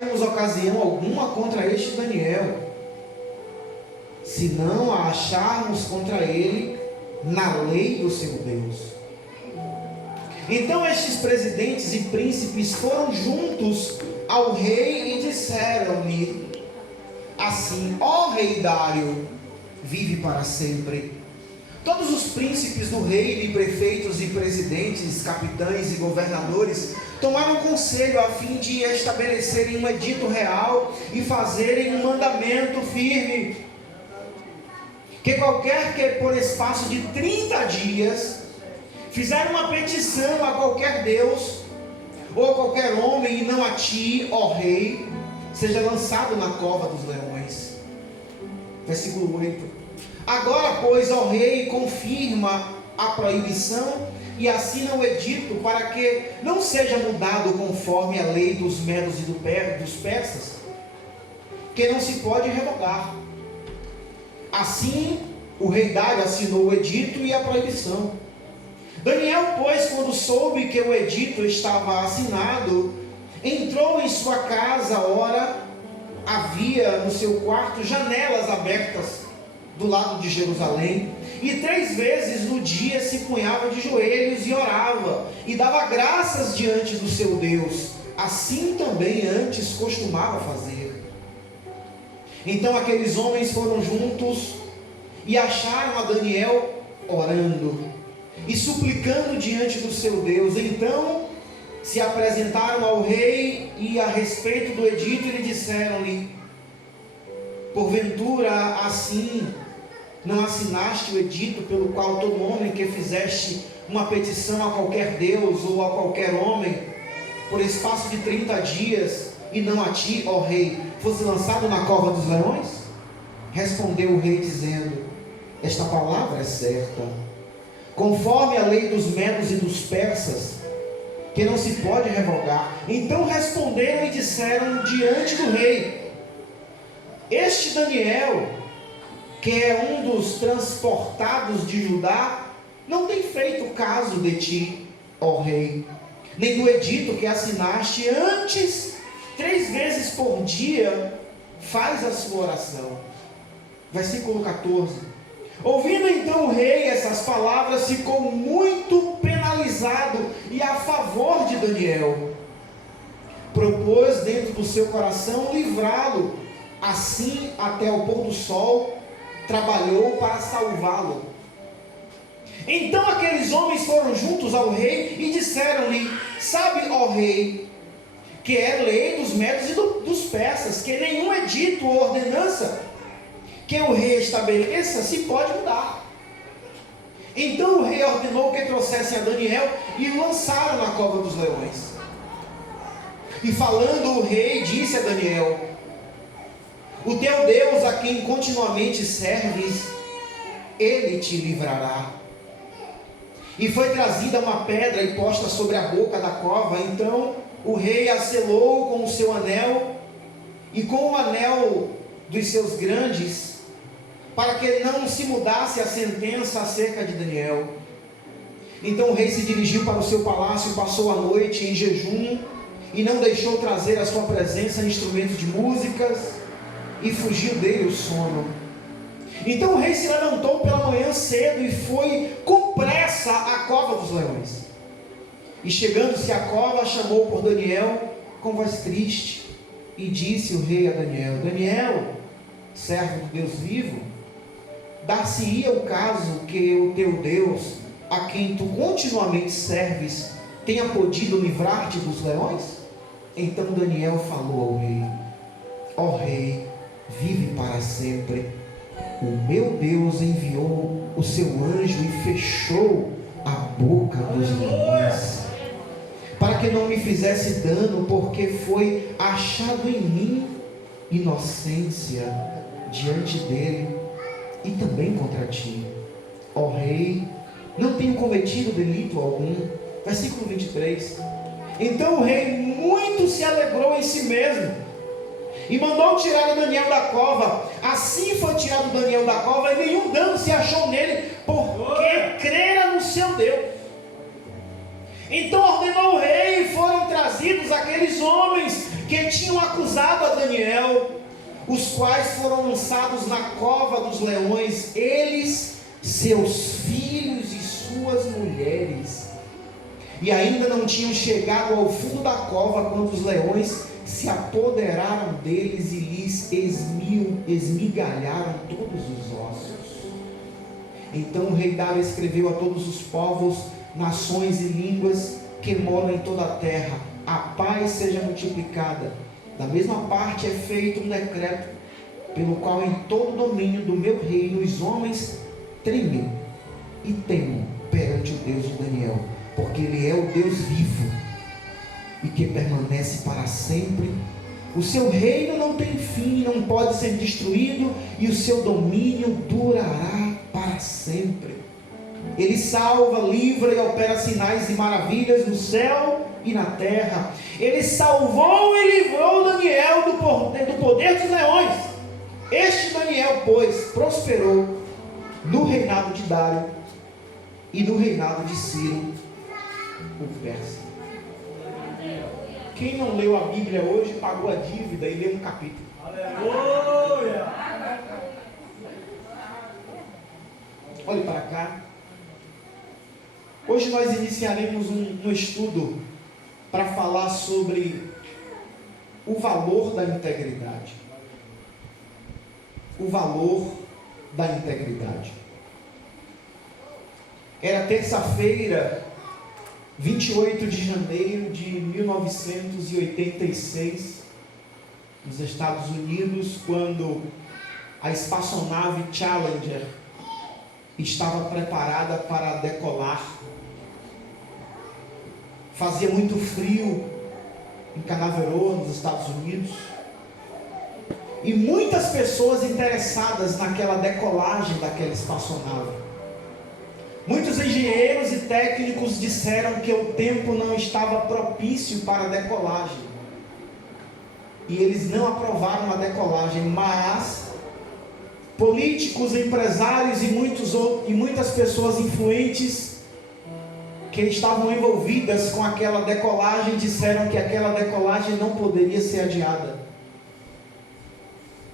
temos ocasião alguma contra este Daniel, se não a acharmos contra ele na lei do seu Deus. Então estes presidentes e príncipes foram juntos ao rei e disseram-lhe assim: ó rei Dário, vive para sempre. Todos os príncipes do reino, e prefeitos e presidentes, capitães e governadores tomaram conselho a fim de estabelecerem um edito real e fazerem um mandamento firme, que qualquer que por espaço de 30 dias fizer uma petição a qualquer Deus ou a qualquer homem, e não a ti, ó rei, seja lançado na cova dos leões. Versículo 8. Agora, pois, ó rei, confirma a proibição e assina o edito, para que não seja mudado conforme a lei dos medos e dos persas, que não se pode revogar. Assim, o rei Dário assinou o edito e a proibição. Daniel, pois, quando soube que o edito estava assinado, entrou em sua casa. Ora, havia no seu quarto janelas abertas do lado de Jerusalém, e 3 vezes no dia se punhava de joelhos e orava, e dava graças diante do seu Deus, assim também antes costumava fazer. Então aqueles homens foram juntos e acharam a Daniel orando e suplicando diante do seu Deus. Então se apresentaram ao rei, e a respeito do edito lhe disseram-lhe: porventura assim não assinaste o edito, pelo qual todo homem que fizeste uma petição a qualquer Deus ou a qualquer homem, por espaço de 30 dias, e não a ti, ó rei, fosse lançado na cova dos leões? Respondeu o rei dizendo: esta palavra é certa, conforme a lei dos medos e dos persas, que não se pode revogar. Então responderam e disseram diante do rei: este Daniel, que é um dos transportados de Judá, não tem feito caso de ti, ó rei, nem do edito que assinaste. Antes, 3 vezes por dia faz a sua oração. Versículo 14. Ouvindo então o rei essas palavras, ficou muito penalizado e a favor de Daniel. Propôs dentro do seu coração livrá-lo. Assim, até o pôr do sol, trabalhou para salvá-lo. Então aqueles homens foram juntos ao rei e disseram-lhe: sabe, ó rei, que é lei dos medos e dos persas, que nenhum edito ou ordenança que o rei estabeleça se pode mudar. Então o rei ordenou que trouxessem a Daniel e o lançaram na cova dos leões. E falando o rei, disse a Daniel: o teu Deus, a quem continuamente serves, ele te livrará. E foi trazida uma pedra e posta sobre a boca da cova. Então o rei a selou com o seu anel e com o anel dos seus grandes, para que não se mudasse a sentença acerca de Daniel. Então o rei se dirigiu para o seu palácio, passou a noite em jejum, e não deixou trazer à sua presença instrumentos de músicas, e fugiu dele o sono. Então o rei se levantou pela manhã cedo e foi com pressa à cova dos leões. E chegando-se à cova, chamou por Daniel com voz triste, e disse o rei a Daniel: Daniel, servo do Deus vivo, dar-se-ia o caso que o teu Deus, a quem tu continuamente serves, tenha podido livrar-te dos leões? Então Daniel falou ao rei: ó rei, vive para sempre. O meu Deus enviou o seu anjo e fechou a boca dos leões, para que não me fizesse dano, porque foi achado em mim inocência diante dele, e também contra ti, ó rei, não tenho cometido delito algum. Versículo 23. Então o rei muito se alegrou em si mesmo, e mandou tirar Daniel da cova. Assim foi tirado Daniel da cova, e nenhum dano se achou nele, porque crera no seu Deus. Então ordenou o rei, e foram trazidos aqueles homens que tinham acusado a Daniel, os quais foram lançados na cova dos leões, eles, seus filhos e suas mulheres. E ainda não tinham chegado ao fundo da cova quando os leões se apoderaram deles e lhes esmigalharam todos os ossos. Então o rei Dário escreveu a todos os povos, nações e línguas que moram em toda a terra: a paz seja multiplicada. Da mesma parte é feito um decreto, pelo qual em todo o domínio do meu reino os homens tremem e temam perante o Deus de Daniel, porque ele é o Deus vivo e que permanece para sempre. O seu reino não tem fim, não pode ser destruído, e o seu domínio durará para sempre. Ele salva, livra e opera sinais e maravilhas no céu e na terra. Ele salvou e livrou Daniel do poder dos leões. Este Daniel, pois, prosperou no reinado de Dário e no reinado de Ciro, o persa. Quem não leu a Bíblia hoje pagou a dívida e leu um capítulo. Aleluia! Olhe para cá. Hoje nós iniciaremos um estudo para falar sobre o valor da integridade. O valor da integridade. Era terça-feira, 28 de janeiro de 1986, nos Estados Unidos, quando a espaçonave Challenger estava preparada para decolar. Fazia muito frio em Canaveral, nos Estados Unidos, e muitas pessoas interessadas naquela decolagem daquela espaçonave. Muitos engenheiros e técnicos disseram que o tempo não estava propício para a decolagem, e eles não aprovaram a decolagem, mas políticos, empresários e muitas pessoas influentes que estavam envolvidas com aquela decolagem disseram que aquela decolagem não poderia ser adiada.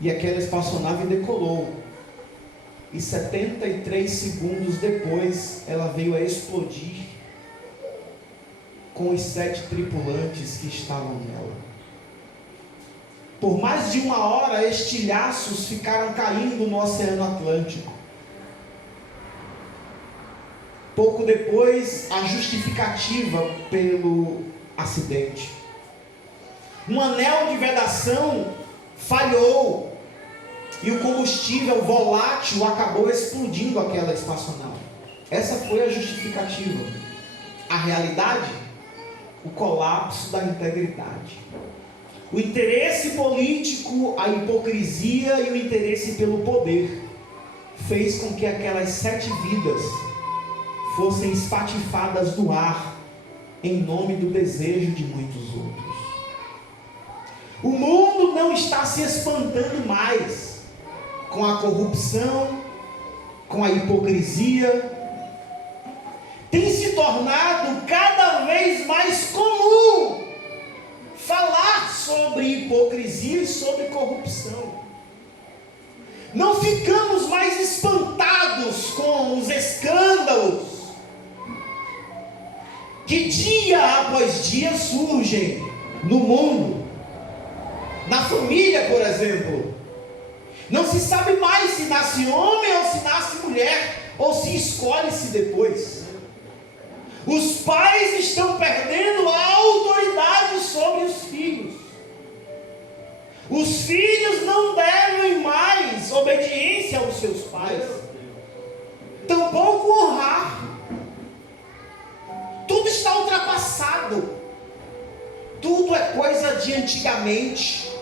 E aquela espaçonave decolou. E 73 segundos depois, ela veio a explodir com os 7 tripulantes que estavam nela. Por mais de 1 hora, estilhaços ficaram caindo no Oceano Atlântico. Pouco depois, a justificativa pelo acidente. Um anel de vedação falhou e o combustível volátil acabou explodindo aquela espaçonave. Essa foi a justificativa. A realidade, o colapso da integridade. O interesse político, a hipocrisia e o interesse pelo poder fez com que aquelas 7 vidas fossem espatifadas do ar em nome do desejo de muitos outros. O mundo não está se espantando mais com a corrupção, com a hipocrisia. Tem se tornado cada vez mais comum falar sobre hipocrisia e sobre corrupção. Não ficamos mais espantados com os escândalos que dia após dia surgem no mundo. Na família, por exemplo, não se sabe mais se nasce homem ou se nasce mulher, ou se escolhe-se depois. Os pais estão perdendo a autoridade sobre os filhos. Os filhos não devem mais obediência aos seus pais, tampouco honrar. Tudo está ultrapassado. Tudo é coisa de antigamente.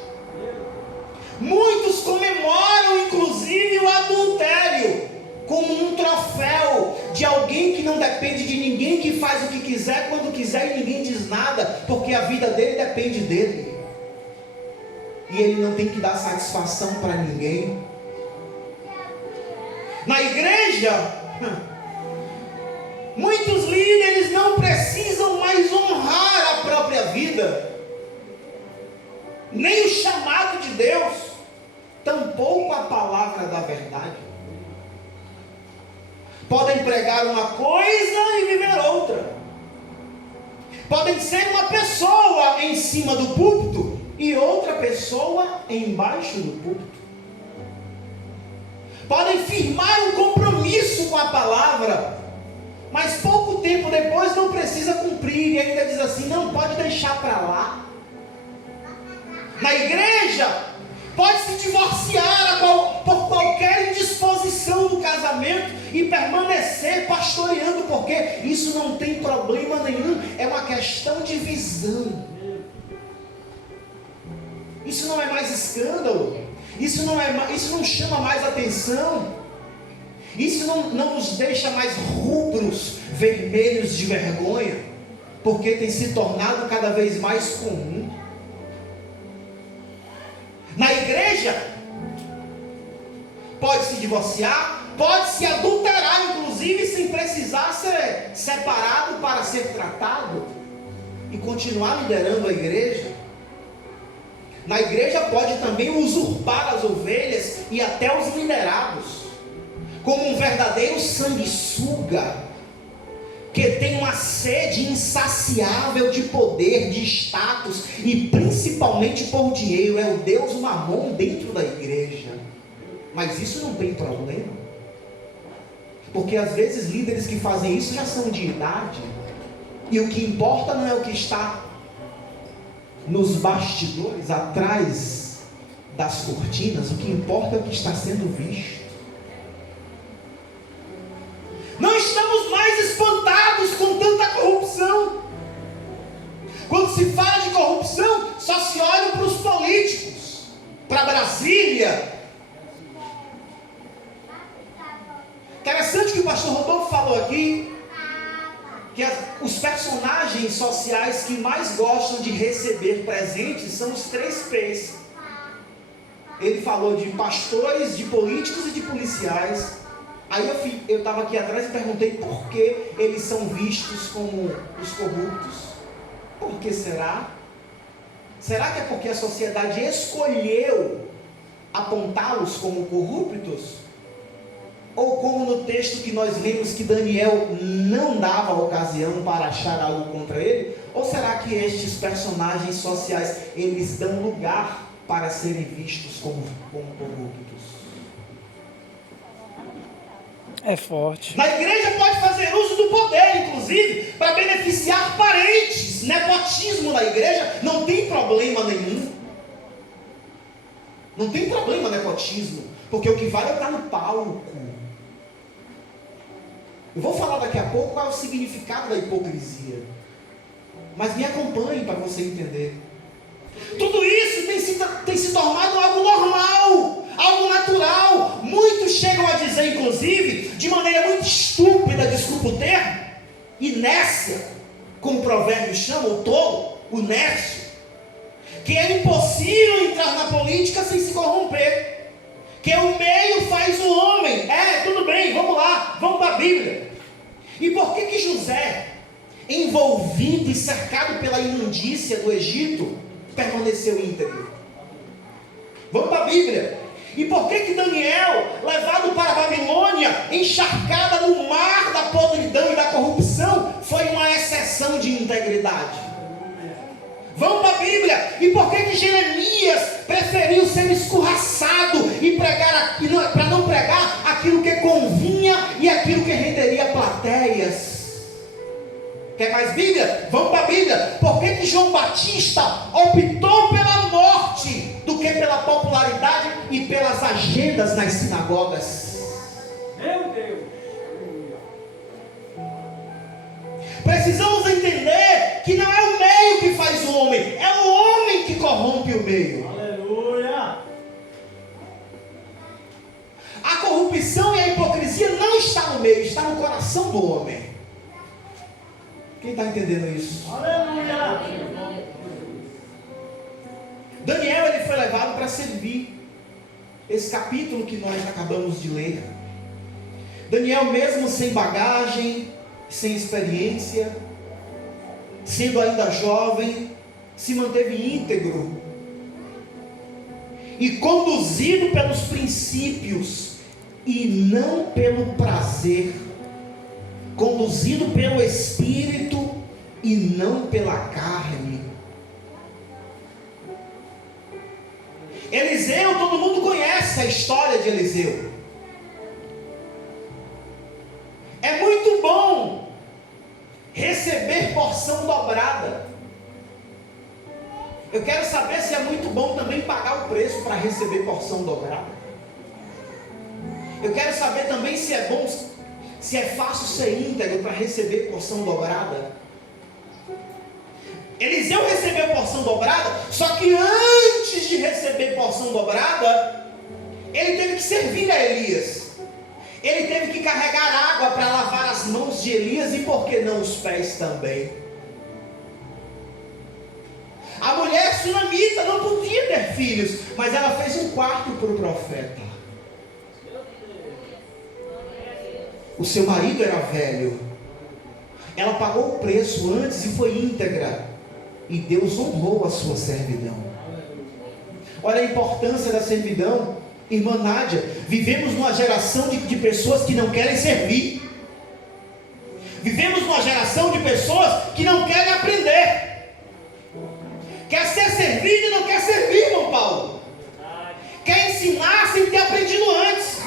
Muitos comemoram inclusive o adultério como um troféu de alguém que não depende de ninguém, que faz o que quiser, quando quiser, e ninguém diz nada, porque a vida dele depende dele. E ele não tem que dar satisfação para ninguém. Na igreja, muitos líderes não precisam mais honrar a própria vida. nem o chamado de Deus, tampouco a palavra da verdade. Podem pregar uma coisa e viver outra. Podem ser uma pessoa em cima do púlpito e outra pessoa embaixo do púlpito. Podem firmar um compromisso com a palavra, mas pouco tempo depois não precisa cumprir e ainda diz assim: não, pode deixar para lá. Na igreja, pode se divorciar por qualquer indisposição do casamento e permanecer pastoreando, porque isso não tem problema nenhum, é uma questão de visão. Isso não é mais escândalo, isso não chama mais atenção, isso não nos deixa mais rubros, vermelhos de vergonha, porque tem se tornado cada vez mais comum. Na igreja, pode se divorciar, pode se adulterar, inclusive, sem precisar ser separado para ser tratado e continuar liderando a igreja. Na igreja pode também usurpar as ovelhas e até os liderados, como um verdadeiro sanguessuga, que tem uma sede insaciável de poder, de status e principalmente por dinheiro. É o Deus Mamon dentro da igreja. Mas isso não tem problema, porque às vezes líderes que fazem isso já são de idade, e o que importa não é o que está nos bastidores, atrás das cortinas. O que importa é o que está sendo visto. Não estamos mais espantados com tanta corrupção. Quando se fala de corrupção, só se olha para os políticos, para Brasília. Interessante que o pastor Rodolfo falou aqui, que os personagens sociais que mais gostam de receber presentes são os 3 P's. Ele falou de pastores, de políticos e de policiais. Aí eu estava aqui atrás e perguntei por que eles são vistos como os corruptos. Por que será? Será que é porque a sociedade escolheu apontá-los como corruptos? Ou como no texto que nós lemos que Daniel não dava ocasião para achar algo contra ele? Ou será que estes personagens sociais, eles dão lugar para serem vistos como corruptos? É forte. Na igreja pode fazer uso do poder, inclusive, para beneficiar parentes. Nepotismo na igreja não tem problema nenhum. Não tem problema nepotismo, porque o que vale é estar no palco. Eu vou falar daqui a pouco qual é o significado da hipocrisia, mas me acompanhe para você entender. Tudo isso tem se tornado algo normal, algo natural. Muitos chegam a dizer, inclusive, de maneira muito estúpida, desculpa o termo, inércia, como o provérbio chama, o tolo, o nércio, que é impossível entrar na política sem se corromper, que o meio faz o homem. Tudo bem, vamos lá, vamos para a Bíblia. E por que José, envolvido e cercado pela imundícia do Egito, permaneceu íntegro? Vamos para a Bíblia. E por que Daniel, levado para a Babilônia, encharcada no mar da podridão e da corrupção, foi uma exceção de integridade? Vamos para a Bíblia. E por que Jeremias preferiu ser escorraçado e pregar para não pregar aquilo que convinha e aquilo que renderia plateias? Quer mais Bíblia? Vamos para a Bíblia. Por que João Batista optou pela morte do que pela popularidade e pelas agendas nas sinagogas? Meu Deus! Precisamos entender que não é o meio que faz o homem, é o homem que corrompe o meio. Aleluia! A corrupção e a hipocrisia não está no meio, está no coração do homem. Quem está entendendo isso? Aleluia! Daniel, ele foi levado para servir. Esse capítulo que nós acabamos de ler. Daniel, mesmo sem bagagem, sem experiência, sendo ainda jovem, se manteve íntegro e conduzido pelos princípios e não pelo prazer, conduzido pelo Espírito e não pela carne. Eliseu, todo mundo conhece a história de Eliseu. É muito bom receber porção dobrada. Eu quero saber se é muito bom também pagar o preço para receber porção dobrada. Eu quero saber também se é bom, se é fácil ser íntegro para receber porção dobrada. Eliseu recebeu porção dobrada, só que antes de receber porção dobrada, ele teve que servir a Elias. Ele teve que carregar água para lavar as mãos de Elias e por que não os pés também? A mulher sunamita não podia ter filhos, mas ela fez um quarto para o profeta. O seu marido era velho. Ela pagou o preço antes e foi íntegra. E Deus honrou a sua servidão. Olha a importância da servidão. Irmã Nádia, vivemos numa geração de pessoas que não querem servir. Vivemos numa geração de pessoas que não querem aprender. Quer ser servido e não quer servir, irmão Paulo. Quer ensinar sem ter aprendido antes.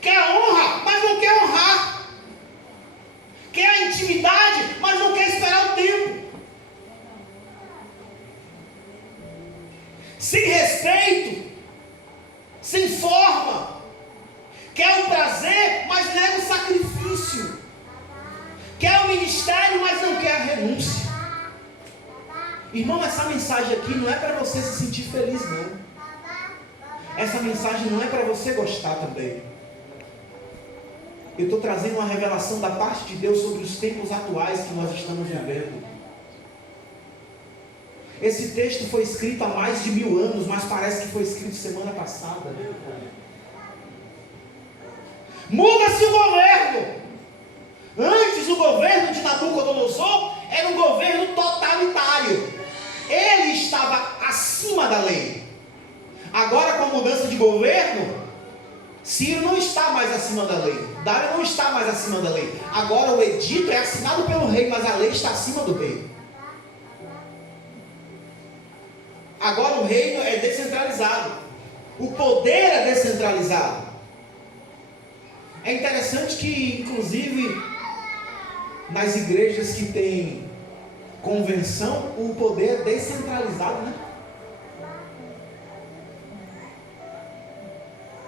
Quer a honra, mas não quer honrar. Quer a intimidade, mas não quer esperar o tempo. Sem respeito, sem forma. Quer o prazer, mas nega o sacrifício. Quer o ministério, mas não quer a renúncia. Irmão, essa mensagem aqui não é para você se sentir feliz, não. Essa mensagem não é para você gostar também. Eu estou trazendo uma revelação da parte de Deus sobre os tempos atuais que nós estamos vivendo. Esse texto foi escrito há mais de 1000 anos, mas parece que foi escrito semana passada. Muda-se o governo. Antes, o governo de Nabucodonosor era um governo totalitário. Ele estava acima da lei. Agora, com a mudança de governo, Ciro não está mais acima da lei. Dário não está mais acima da lei. Agora o edito é assinado pelo rei, mas a lei está acima do rei. Agora o reino é descentralizado. O poder é descentralizado. É interessante que, inclusive, nas igrejas que tem convenção, o poder é descentralizado, né?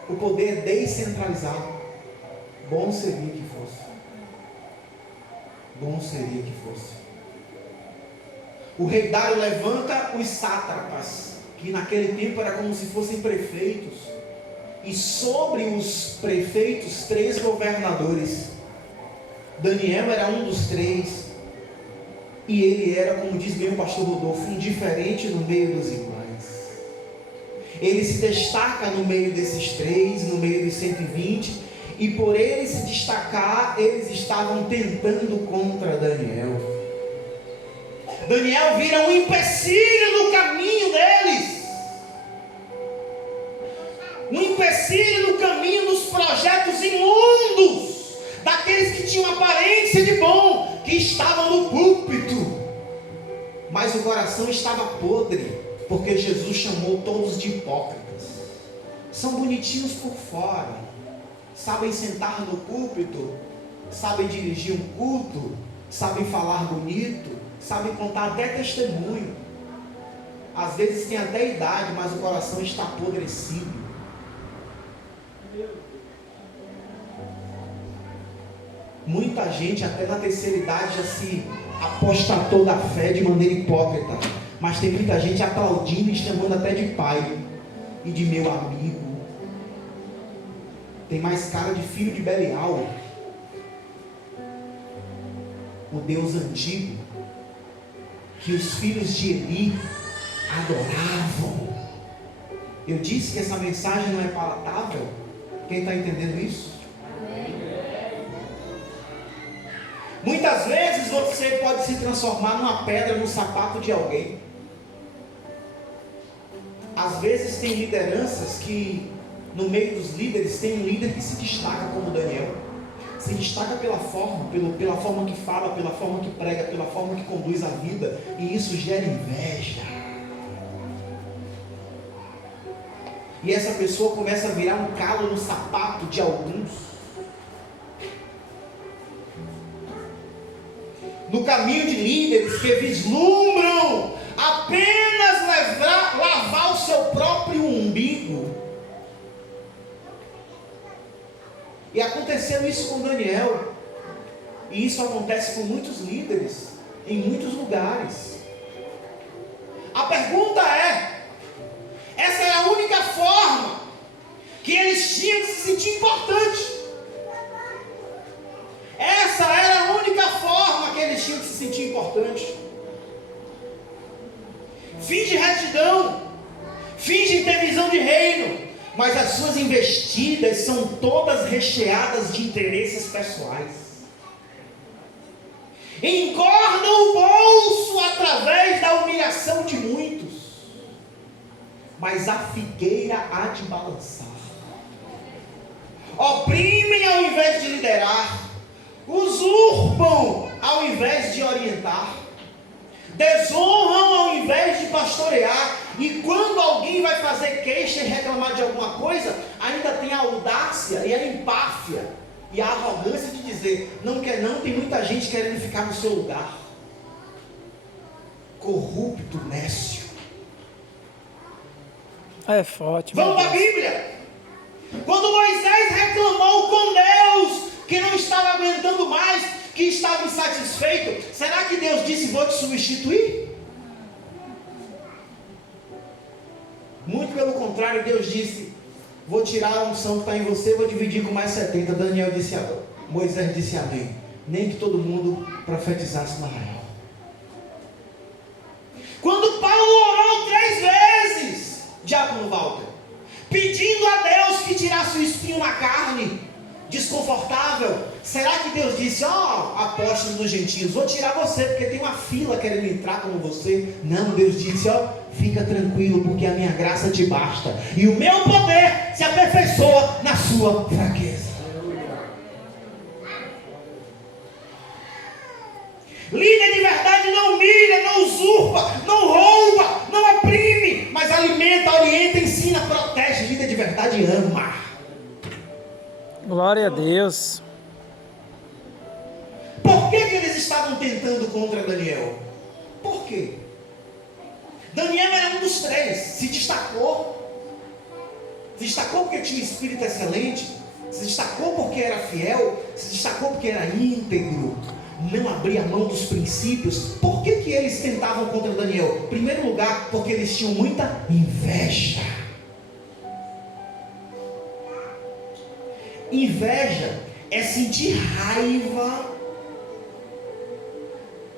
O poder é descentralizado. Bom seria que fosse. Bom seria que fosse. O rei Dário levanta os sátrapas, que naquele tempo era como se fossem prefeitos. E sobre os prefeitos, 3 governadores. Daniel era um dos 3. E ele era, como diz bem o pastor Rodolfo, indiferente no meio dos iguais. Ele se destaca no meio desses 3, no meio dos 120, e por ele se destacar, eles estavam tentando contra Daniel. Daniel vira um empecilho no caminho deles, um empecilho no caminho dos projetos imundos, daqueles que tinham aparência de bom, que estavam no púlpito, mas o coração estava podre, porque Jesus chamou todos de hipócritas. São bonitinhos por fora, sabem sentar no púlpito, sabem dirigir um culto, sabem falar bonito, sabem contar até testemunho. Às vezes tem até idade, mas o coração está apodrecido. Muita gente até na terceira idade já se apostatou da fé de maneira hipócrita. Mas tem muita gente aplaudindo e chamando até de pai e de meu amigo. Tem mais cara de filho de Belial, o Deus antigo, que os filhos de Eli adoravam. Eu disse que essa mensagem não é palatável. Quem está entendendo isso? Muitas vezes você pode se transformar numa pedra no sapato de alguém. Às vezes tem lideranças que, no meio dos líderes, tem um líder que se destaca como Daniel. Se destaca pela forma que fala, pela forma que prega, pela forma que conduz a vida. E isso gera inveja. E essa pessoa começa a virar um calo no sapato de alguns. No caminho de líderes que vislumbram apenas lavar o seu próprio umbigo. E aconteceu isso com Daniel. E isso acontece com muitos líderes, em muitos lugares. A pergunta é: essa era a única forma que eles tinham de se sentir importantes? Essa era a única forma que eles tinham de se sentir importantes? Finge retidão, finge ter visão de reino, mas as suas investidas são todas recheadas de interesses pessoais. Engordam o bolso através da humilhação de muitos, mas a figueira há de balançar. Oprimem ao invés de liderar, usurpam ao invés de orientar, desonram ao invés de pastorear. E quando alguém vai fazer queixa e reclamar de alguma coisa, ainda tem a audácia e a empáfia e a arrogância de dizer: não quer não, tem muita gente querendo ficar no seu lugar. Corrupto, nécio. É forte. Vamos para a Bíblia. Quando Moisés reclamou com Deus que não estava aguentando mais, que estava insatisfeito, será que Deus disse: vou te substituir? Muito pelo contrário, Deus disse: vou tirar a unção que está em você, vou dividir com mais 70. Daniel disse amém. Moisés disse amém. Nem que todo mundo profetizasse na real. Quando Paulo orou 3 vezes, Diácono Walter, pedindo a Deus que tirasse o espinho na carne, desconfortável, será que Deus disse: apóstolo dos gentios, vou tirar você porque tem uma fila querendo entrar como você? Não, Deus disse: fica tranquilo, porque a minha graça te basta, e o meu poder se aperfeiçoa na sua fraqueza. Líder de verdade não humilha, não usurpa, não rouba, não oprime, mas alimenta, orienta, ensina, protege. Líder de verdade ama. Glória a Deus. Por que eles estavam tentando contra Daniel? Por quê? Daniel era um dos 3, se destacou. Se destacou porque tinha um espírito excelente, se destacou porque era fiel, se destacou porque era íntegro, não abria mão dos princípios. Por que eles tentavam contra Daniel? Em primeiro lugar, porque eles tinham muita inveja. Inveja é sentir raiva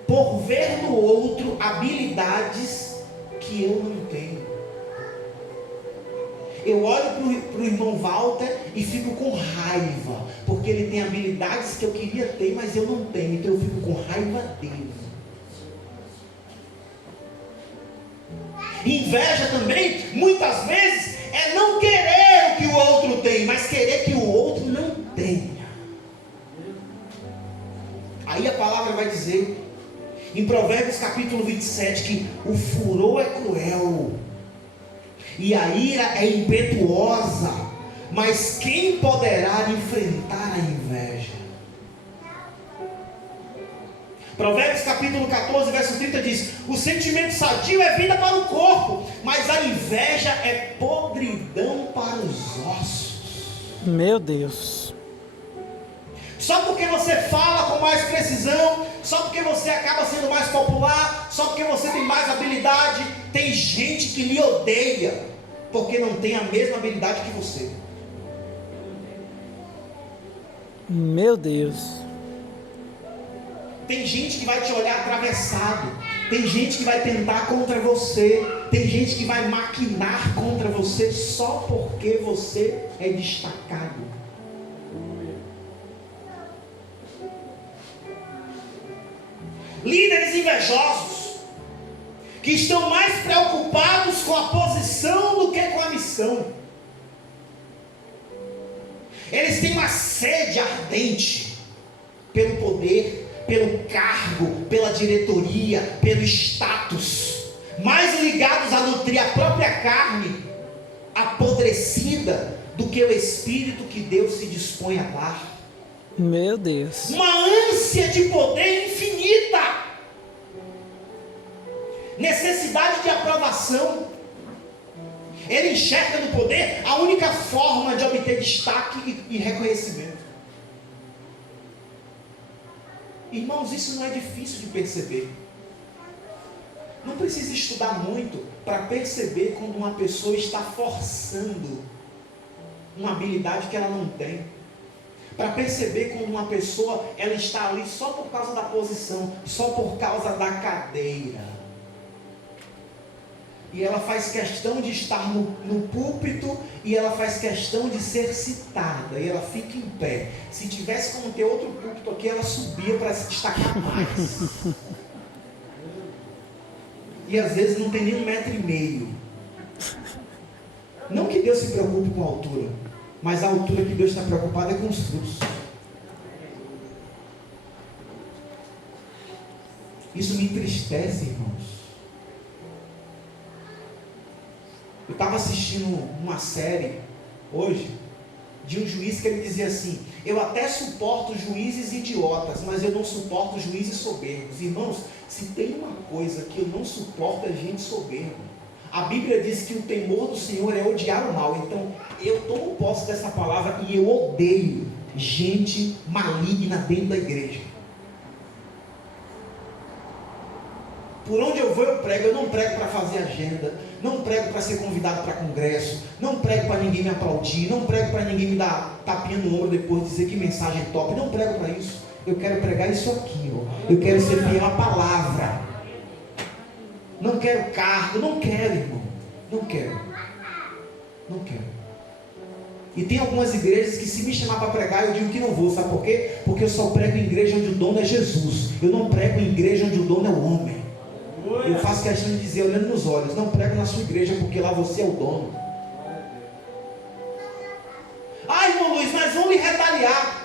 por ver no outro habilidades que eu não tenho. Eu olho para o irmão Walter e fico com raiva, porque ele tem habilidades que eu queria ter, mas eu não tenho, então eu fico com raiva dele. Inveja também, muitas vezes, é não querer o que o outro tem, mas querer que o outro não tenha. Aí a palavra vai dizer, em Provérbios capítulo 27, que o furor é cruel, e a ira é impetuosa, mas quem poderá enfrentar a inveja? Provérbios capítulo 14, verso 30 diz: o sentimento sadio é vida para o corpo, mas a inveja é podridão para os ossos. Meu Deus. Só porque você fala com mais precisão, só porque você acaba sendo mais popular, só porque você tem mais habilidade, tem gente que lhe odeia, porque não tem a mesma habilidade que você. Meu Deus. Tem gente que vai te olhar atravessado, tem gente que vai tentar contra você, tem gente que vai maquinar contra você só porque você é destacado. Líderes invejosos, que estão mais preocupados com a posição ambição. Eles têm uma sede ardente pelo poder, pelo cargo, pela diretoria, pelo status, mais ligados a nutrir a própria carne apodrecida do que o espírito que Deus se dispõe a dar. Meu Deus. Uma ânsia de poder infinita, necessidade de aprovação. Ele enxerga no poder a única forma de obter destaque e reconhecimento. Irmãos, isso não é difícil de perceber. Não precisa estudar muito para perceber quando uma pessoa está forçando uma habilidade que ela não tem. Para perceber quando uma pessoa ela está ali só por causa da posição, só por causa da cadeira. E ela faz questão de estar no púlpito, e ela faz questão de ser citada, e ela fica em pé. Se tivesse como ter outro púlpito aqui, ela subia para se destacar mais. E às vezes não tem nem 1,5 metro. Não que Deus se preocupe com a altura, mas a altura que Deus está preocupado é com os frutos. Isso me entristece, irmãos. Eu estava assistindo uma série hoje de um juiz que ele dizia assim: eu até suporto juízes idiotas, mas eu não suporto juízes soberbos. Irmãos, se tem uma coisa que eu não suporto é gente soberba. A Bíblia diz que o temor do Senhor é odiar o mal. Então eu tomo posse dessa palavra e eu odeio gente maligna dentro da igreja. Por onde eu vou eu prego. Eu não prego para fazer agenda, não prego para ser convidado para congresso, não prego para ninguém me aplaudir, não prego para ninguém me dar tapinha no ombro depois de dizer que mensagem top. Não prego para isso. Eu quero pregar isso aqui, ó. Eu quero ser fiel à palavra. Não quero cargo, não quero, irmão. Não quero. Não quero. E tem algumas igrejas que, se me chamar para pregar, eu digo que não vou. Sabe por quê? Porque eu só prego em igreja onde o dono é Jesus. Eu não prego em igreja onde o dono é o homem. Eu faço questão de dizer, olhando nos olhos: não prego na sua igreja, porque lá você é o dono. Ah, irmão Luiz, mas vão me retaliar.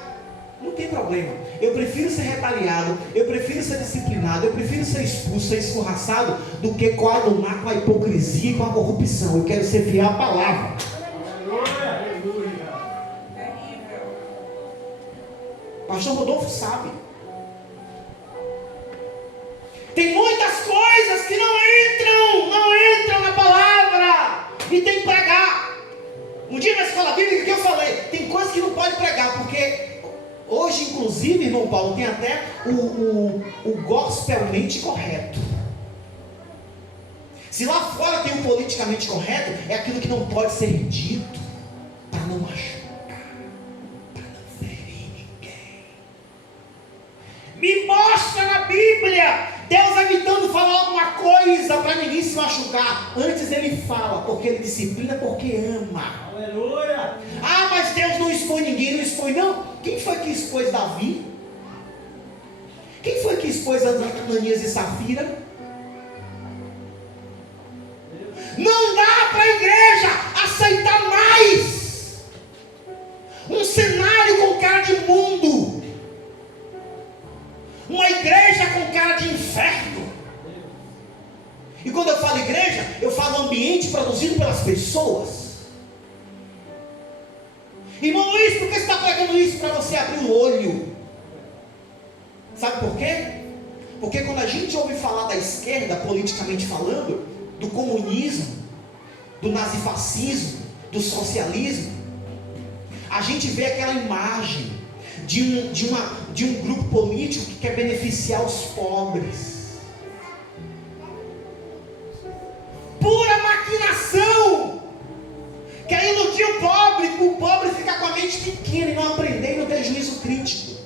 Não tem problema. Eu prefiro ser retaliado, eu prefiro ser disciplinado, eu prefiro ser expulso, ser escorraçado, do que coadunar com a hipocrisia e com a corrupção. Eu quero ser fiel à palavra. Pastor Rodolfo sabe. Tem muitas coisas que não entram na palavra, e tem que pregar. Um dia na escola bíblica que eu falei, tem coisas que não pode pregar, porque hoje, inclusive, irmão Paulo, tem até o gospelmente correto. Se lá fora tem o politicamente correto, é aquilo que não pode ser dito, para não machucar, para não ferir ninguém. Me mostra na Bíblia Deus evitando falar alguma coisa para ninguém se machucar. Antes ele fala, porque ele disciplina, porque ama. Aleluia! Ah, mas Deus não expõe ninguém, não expõe não. Quem foi que expôs Davi? Quem foi que expôs Ananias e Safira? Não dá para a igreja aceitar mais um cenário com cara de mundo, uma igreja com cara de inferno. E quando eu falo igreja, eu falo ambiente produzido pelas pessoas. Irmão Luiz, por que você está pregando isso? Para você abrir o olho. Sabe por quê? Porque quando a gente ouve falar da esquerda, politicamente falando, do comunismo, do nazifascismo, do socialismo, a gente vê aquela imagem de um grupo político que quer beneficiar os pobres. Pura maquinação. Quer iludir o pobre ficar com a mente pequena e não aprender e não ter juízo crítico.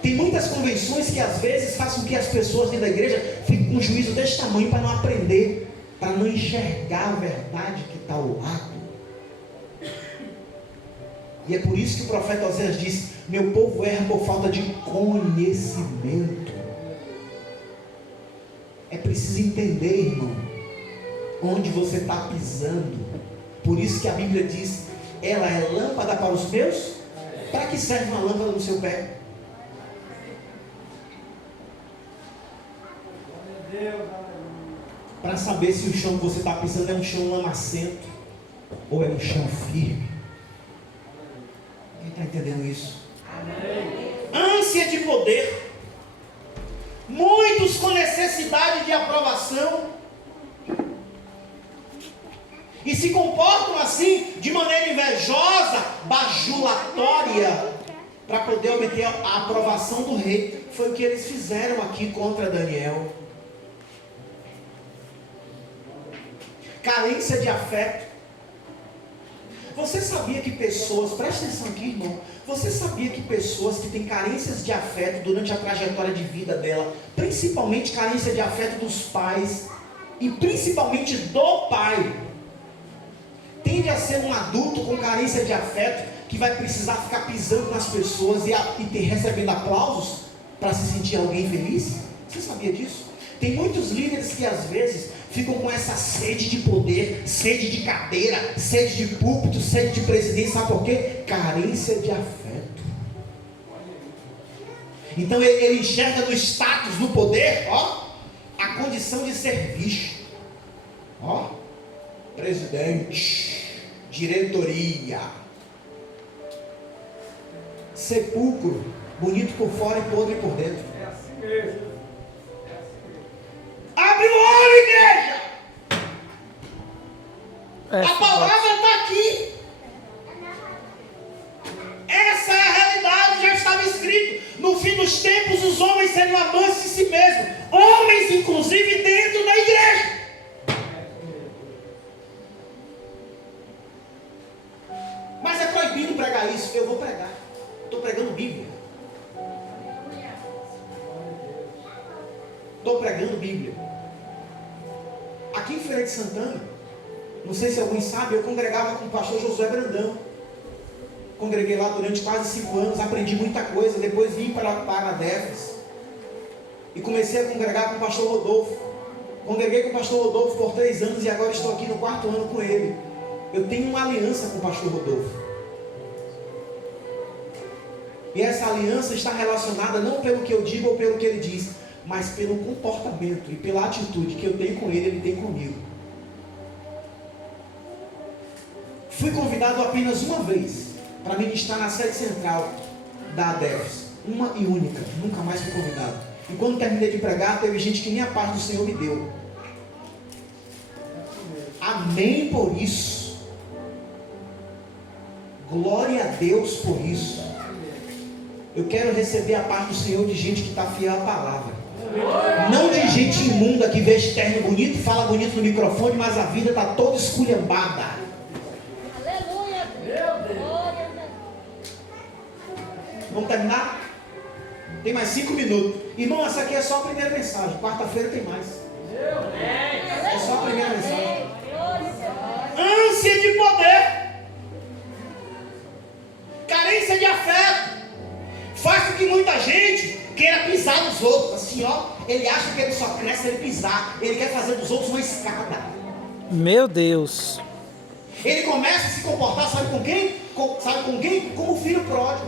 Tem muitas convenções que às vezes fazem com que as pessoas dentro da igreja fiquem com um juízo desse tamanho para não aprender, para não enxergar a verdade que está ao lado. E é por isso que o profeta Oséias diz: meu povo erra por falta de conhecimento. É preciso entender, irmão, onde você está pisando, Por isso que a Bíblia diz, ela é lâmpada para os meus. Para que serve uma lâmpada no seu pé? Para saber se o chão que você está pisando é um chão lamacento ou é um chão firme. Quem está entendendo isso? Ânsia de poder. Muitos com necessidade de aprovação e se comportam assim de maneira invejosa, bajulatória, para poder obter a aprovação do rei. Foi o que eles fizeram aqui contra Daniel. Carência de afeto. Você sabia que pessoas, presta atenção aqui, irmão, você sabia que pessoas que têm carências de afeto durante a trajetória de vida dela, principalmente carência de afeto dos pais, e principalmente do pai, tende a ser um adulto com carência de afeto, que vai precisar ficar pisando nas pessoas e recebendo aplausos para se sentir alguém feliz? Você sabia disso? Tem muitos líderes que às vezes ficam com essa sede de poder, sede de cadeira, sede de púlpito, sede de presidência. Sabe por quê? Carência de afeto. Então ele enxerga no status, no poder, a condição de ser visto. Presidente, diretoria, sepulcro, bonito por fora e podre por dentro. É assim mesmo. Abre o olho, igreja! A palavra está aqui. Essa é a realidade, já estava escrito. No fim dos tempos, os homens seriam amantes de si mesmos. Homens, inclusive, dentro da igreja. Mas é proibido pregar isso. Eu vou pregar. Estou pregando Bíblia. Estou pregando Bíblia. Aqui em Feira de Santana, não sei se alguém sabe, eu congregava com o pastor Josué Brandão. Congreguei lá durante quase 5 anos, aprendi muita coisa. Depois vim para a Defes e comecei a congregar com o pastor Rodolfo. Congreguei com o pastor Rodolfo por 3 anos e agora estou aqui no 4º ano com ele. Eu tenho uma aliança com o pastor Rodolfo. E essa aliança está relacionada não pelo que eu digo ou pelo que ele diz, mas pelo comportamento e pela atitude que eu tenho com ele, ele tem comigo. Fui convidado apenas uma vez para ministrar na sede central da ADEFES, uma e única, nunca mais fui convidado. E quando terminei de pregar, teve gente que nem a paz do Senhor me deu. Amém por isso. Glória a Deus por isso. Eu quero receber a paz do Senhor de gente que está fiel à palavra. Não de gente imunda que veste terno bonito, fala bonito no microfone, mas a vida está toda esculhambada. Aleluia. Meu Deus. Glória a Deus. Vamos terminar? Tem mais 5 minutos. Irmão, essa aqui é só a primeira mensagem. Quarta-feira tem mais. É só a primeira mensagem. Ânsia de poder. Carência de afeto. Faz com que muita gente queira pisar nos outros. Assim, ele acha que ele só cresce se ele pisar. Ele quer fazer dos outros uma escada. Meu Deus. Ele começa a se comportar, sabe com quem? Sabe com quem? Como o filho pródigo,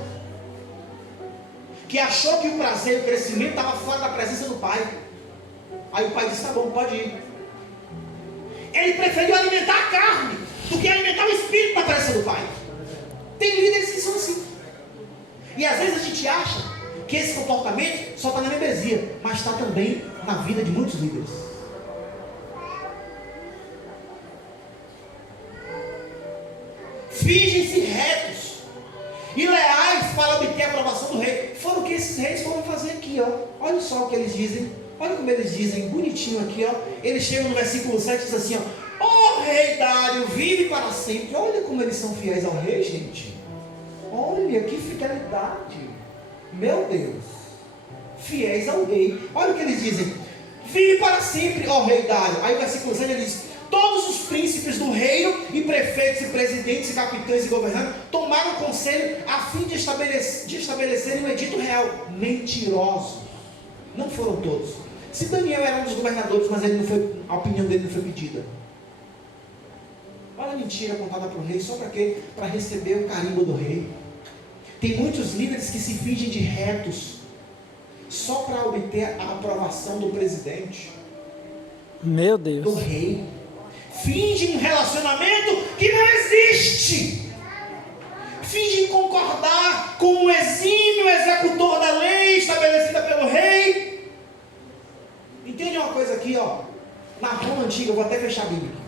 que achou que o prazer e o crescimento estava fora da presença do pai. Aí o pai disse, tá bom, pode ir. Ele preferiu alimentar a carne do que alimentar o espírito na presença do pai. Tem líderes que são assim. E às vezes a gente acha que esse comportamento só está na membresia, mas está também na vida de muitos líderes. Fingem-se retos e leais para obter a aprovação do rei. Foram o que esses reis foram fazer aqui, Olha só o que eles dizem. Olha como eles dizem, bonitinho aqui, Eles chegam no versículo 7 e diz assim, ó rei Dário, vive para sempre. Olha como eles são fiéis ao rei, gente. Olha que fidelidade. Meu Deus. Fiéis ao rei. Olha o que eles dizem. Vive para sempre, ó rei Dário. Aí o versículo 7 ele diz, todos os príncipes do reino, e prefeitos, e presidentes, e capitães, e governantes, tomaram conselho a fim de estabelecerem um edito real. Mentirosos. Não foram todos. Se Daniel era um dos governadores, mas ele não foi, a opinião dele não foi pedida. Olha a mentira contada para o rei, só para quê? Para receber o carimbo do rei. Tem muitos líderes que se fingem de retos, só para obter a aprovação do presidente, Meu do Deus. rei. Fingem um relacionamento que não existe. Fingem concordar com o exímio executor da lei estabelecida pelo rei. Entende uma coisa aqui, ó? Na Roma Antiga, eu vou até fechar a Bíblia.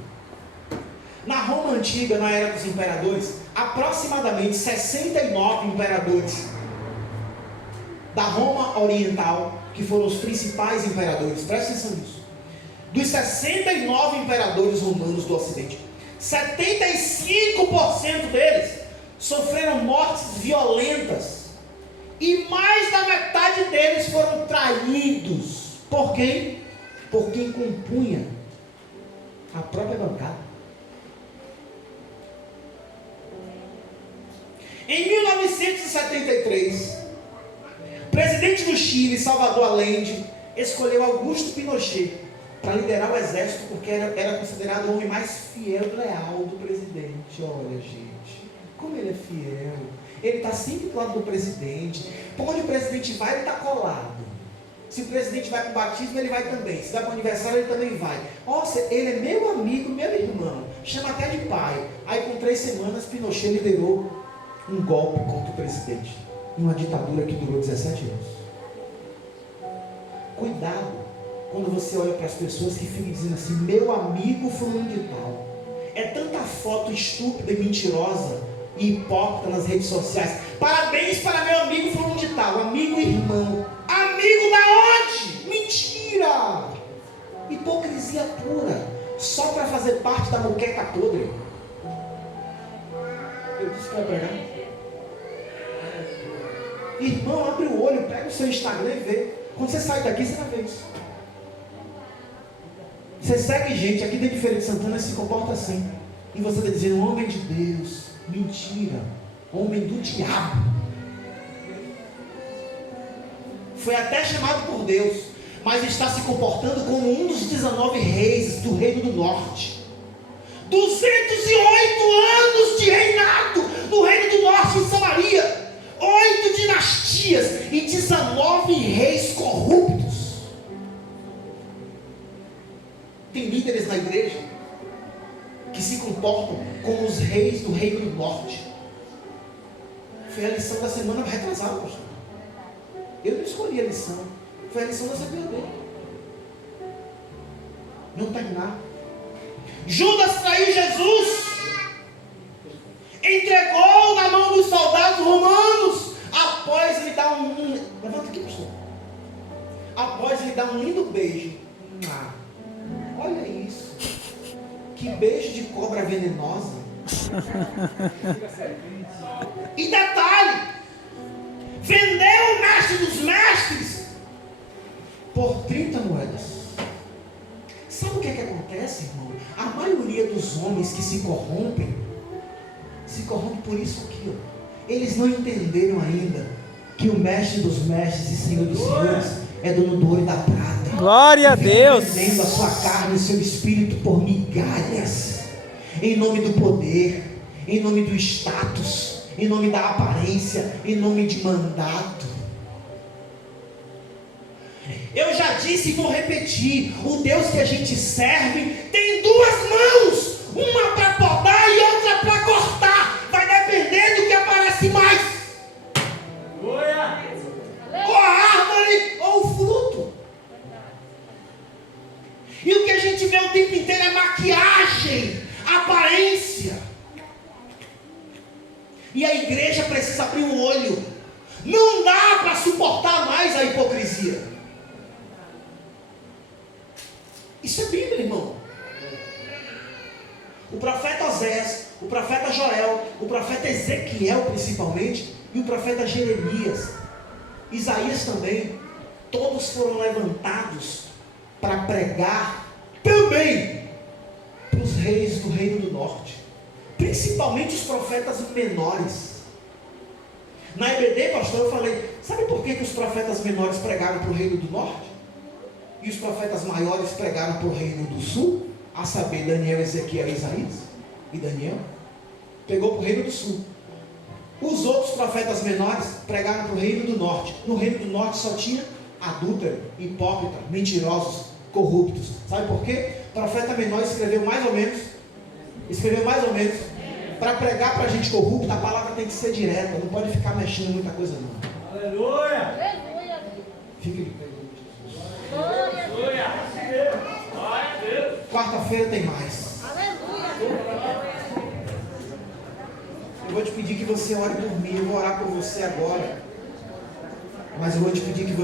Na Roma Antiga, na era dos imperadores, aproximadamente 69 imperadores da Roma Oriental, que foram os principais imperadores, presta atenção nisso. Dos 69 imperadores romanos do Ocidente, 75% deles sofreram mortes violentas, e mais da metade deles foram traídos. Por quem? Por quem compunha a própria bancada. Em 1973, o presidente do Chile, Salvador Allende, escolheu Augusto Pinochet para liderar o exército, porque era considerado o homem mais fiel e leal do presidente. Olha, gente, como ele é fiel. Ele está sempre do lado do presidente. Por onde o presidente vai, ele está colado. Se o presidente vai para o batismo, ele vai também. Se vai para o aniversário, ele também vai. Nossa, ele é meu amigo, meu irmão. Chama até de pai. Aí, com 3 semanas, Pinochet liderou um golpe contra o presidente. Uma ditadura que durou 17 anos. Cuidado quando você olha para as pessoas que ficam dizendo assim: meu amigo fulano de tal. É tanta foto estúpida e mentirosa e hipócrita nas redes sociais. Parabéns para meu amigo fulano de tal. Amigo e irmão. Amigo da onde? Mentira! Hipocrisia pura. Só para fazer parte da moqueca podre. Eu disse para pregar. Irmão, abre o olho, pega o seu Instagram e vê. Quando você sai daqui, você vai ver isso. Você segue gente aqui dentro de Feira de Santana e se comporta assim. E você está dizendo: homem de Deus. Mentira. Homem do diabo. Foi até chamado por Deus, mas está se comportando como um dos 19 reis do Reino do Norte. 208 anos de reinado no Reino do Norte, em Samaria. 8 dinastias e 19 reis corruptos. Tem líderes na igreja que se comportam como os reis do Reino do Norte. Foi a lição da semana retrasada, pastor. Eu não escolhi a lição. Foi a lição da CPD. Não tem nada. Judas traiu Jesus. Entregou na mão dos soldados romanos. Após ele dar levanta aqui, pastor. Após ele dar um lindo beijo. Olha isso. Que beijo de cobra venenosa. E detalhe: vendeu o mestre dos mestres por 30 moedas. Sabe o que é que acontece, irmão? A maioria dos homens que se corrompem por isso aqui, ó. Eles não entenderam ainda que o mestre dos mestres e senhor dos senhores é dono do ouro e da prata. Glória a Deus. Vendendo a sua carne e o seu espírito por migalhas, em nome do poder, em nome do status, em nome da aparência, em nome de mandato. Eu já disse e vou repetir: o Deus que a gente serve tem 2 mãos, uma para podar e outra para cortar. Vai depender do que aparece mais, ou a árvore ou o fruto. E o que a gente vê o tempo inteiro é maquiagem, aparência. E a igreja precisa abrir o olho. Não dá para suportar mais a hipocrisia. Isso é Bíblia, irmão. O profeta Osés, o profeta Joel, o profeta Ezequiel principalmente, e o profeta Jeremias, Isaías também, todos foram levantados para pregar também para os reis do Reino do Norte, principalmente os profetas menores. Na EBD, pastor, eu falei: sabe por que os profetas menores pregaram para o Reino do Norte? E os profetas maiores pregaram para o Reino do Sul? A saber, Daniel, Ezequiel e Isaías. e Daniel pegou para o reino do sul. Os outros profetas menores pregaram para o reino do norte. No reino do norte só tinha adúltero, hipócrita, mentirosos, corruptos. Sabe por quê? O profeta menor escreveu mais ou menos. Para pregar para gente corrupta, a palavra tem que ser direta. Não pode ficar mexendo em muita coisa não. Aleluia. Aleluia. Fique de pé. Glória a Deus. Aleluia. Glória a Deus. Quarta-feira tem mais. Aleluia. Eu vou te pedir que você ore por mim. Eu vou orar por você agora. Mas eu vou te pedir que você